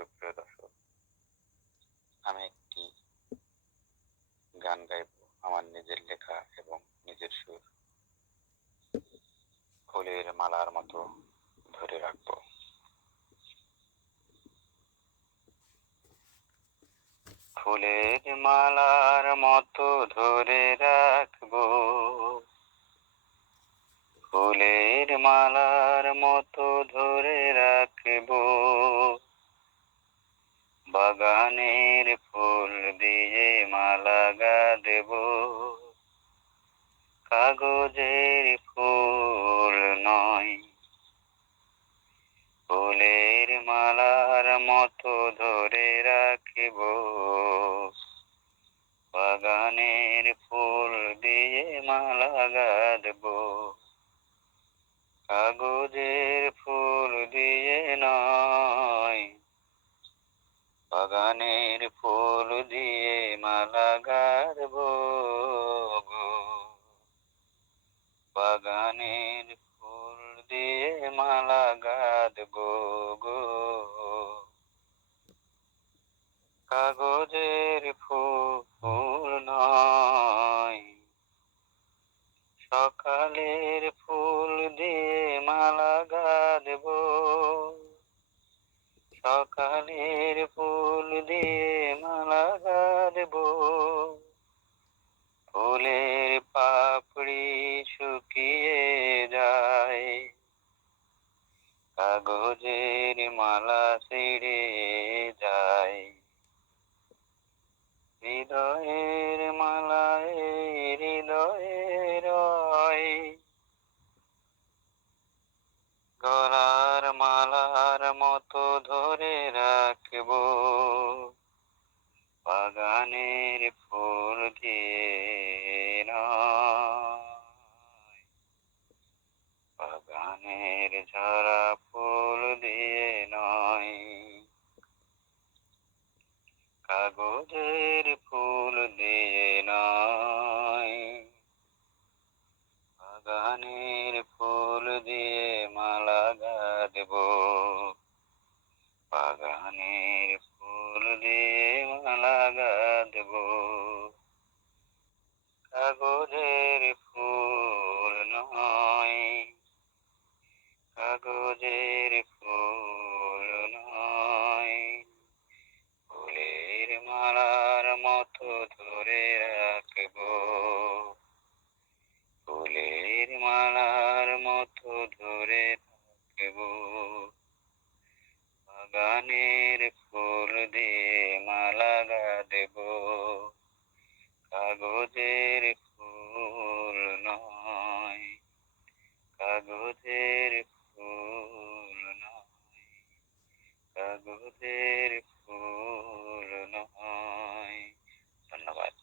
সুপ্রিয় দর্শক আমি একটি গান গাইব, আমার নিজের লেখা এবং নিজের সুর। ফুলের মালার মতো ধরে রাখব। ফুলের মালার মতো ধরে রাখব। ফুলের মালার মতো ধরে রাখব। বাগানের ফুল দিয়ে মালা দেব কাগজের ফুল নয়, ফুলের মালার মতো ধরে রাখব। বাগানের ফুল দিয়ে মালা গাঁদব। কাগজের ফুল দিয়ে নয় বাগানের ফুল দিয়ে মালা গারব বাগানের ফুল দিয়ে মালা গাঁদব গো কাগজের ফুল নয় সকালের ফুল দিয়ে মালা গাঁদব সকালের ফুল দিয়ে মালা গাঁদব ফুলের পাপড়ি শুকিয়ে যায় কাগজের মালা ছিঁড়ে যায় হৃদয়ের মালায় হৃদয়ে গলার মালার মতো ধরে রাখব। বাগানের ফুল দিয়ে বাগানের ঝরা ফুল দিয়ে নয়। কাগজের ফুল দিয়ে নয়। বাগানের ফুল দিয়ে মালা গাঁদব বাগানের ফুল দিয়ে মালা গাঁদব কাগজের ফুল নয়, কাগজের ফুল নয়। ফুলের মালার মতো ধরে রাখব। মালার মতো ধরে থাকব। বাগানের ফুল দিয়ে মালা গাঁদেব। কাগজের ফুল নয়, কাগজের ফুল নয়, কাগজের ফুল নয়। ধন্যবাদ।